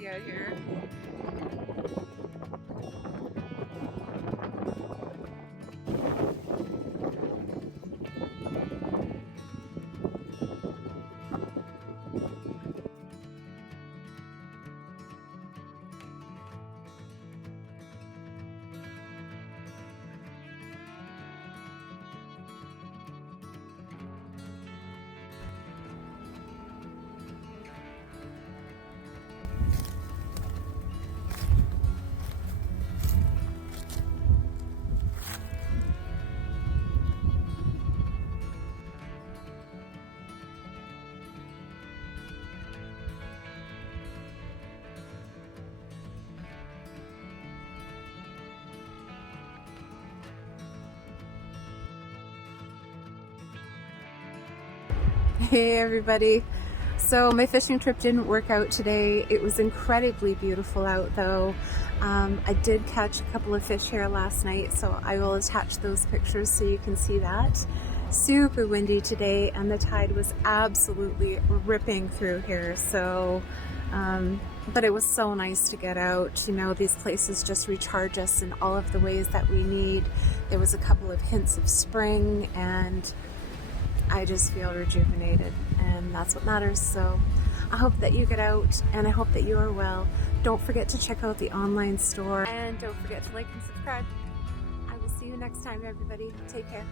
windy out here. Hey everybody. So my fishing trip didn't work out today. It was incredibly beautiful out though. I did catch a couple of fish here last night, so I will attach those pictures so you can see that. Super windy today and the tide was absolutely ripping through here. So, but it was so nice to get out. You know, these places just recharge us in all of the ways that we need. There was a couple of hints of spring and I just feel rejuvenated, and that's what matters. So I hope that you get out and I hope that you are well. Don't forget to check out the online store and don't forget to like and subscribe. I will see you next time, everybody. Take care.